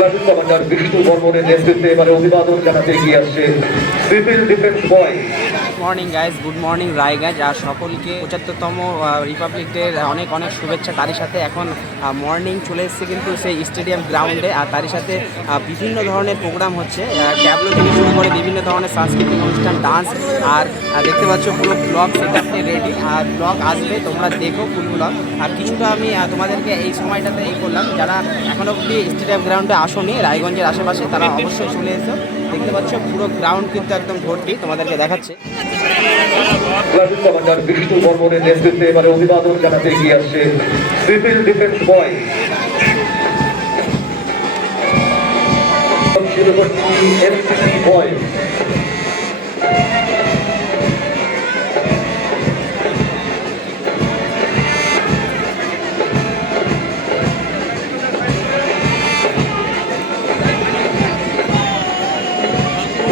Platoon commander Vishnu বর্মনের নেতৃত্বে এবারে অভিবাদন জানাতে এগিয়ে আসছে civil defence boy. Morning guys, good morning Raiganj. আর সকলকে 75তম রিপাবলিক ডের অনেক অনেক শুভেচ্ছা। তারই সাথে এখন মর্নিং চলে এসেছে কিন্তু সেই স্টেডিয়াম গ্রাউন্ডে, আর তারই সাথে বিভিন্ন ধরনের প্রোগ্রাম হচ্ছে, ট্যাবলো থেকে শুরু করে বিভিন্ন ধরনের সাংস্কৃতিক অনুষ্ঠান, ডান্স। আর দেখতে পাচ্ছ পুরো ব্লগ সেট আপে রেডি, আর ব্লগ আসবে, তোমরা দেখো ফুল ব্লগ। আর কিছুটা আমি তোমাদেরকে এই সময়টাতে করলাম, যারা এখনও অবধি স্টেডিয়াম গ্রাউন্ডে আসোনি রায়গঞ্জের আশেপাশে, তারা অবশ্যই চলে এসো। দেখতে পাচ্ছ পুরো গ্রাউন্ড কিন্তু একদম ভর্তি, তোমাদেরকে দেখাচ্ছে। প্লাটুন কমান্ডার বিষ্ণু বর্মনের নেতৃত্বে এবারে অভিবাদন জানাতে এগিয়ে আসছে সিভিল ডিফেন্স বয়। বয়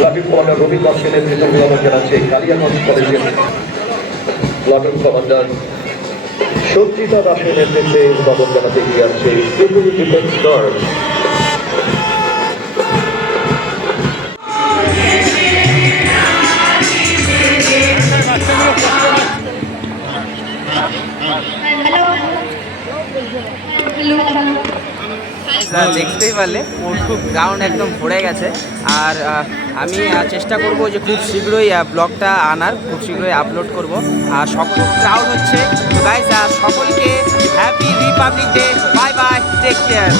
প্লাটুন কমান্ডার রবি দাসের নেতৃত্বে অভিবাদন জানাচ্ছে কালিয়াগঞ্জ কলেজের প্লাটুন কমান্ডার সঞ্চিতা দাসের নেতৃত্বে অভিবাদন জানাতে এগিয়ে আসছে সিভিল ডিফেন্স গার্ড। দেখতেই পারলে পুরো গ্রাউন্ড একদম ভরে গেছে। আর আমি চেষ্টা করব যে খুব শীঘ্রই ব্লগটা আনার, খুব শীঘ্রই আপলোড করব। আর সকল ক্রাউড হচ্ছে। গাইস, সকলকে happy Republic Day. Bye bye, take care.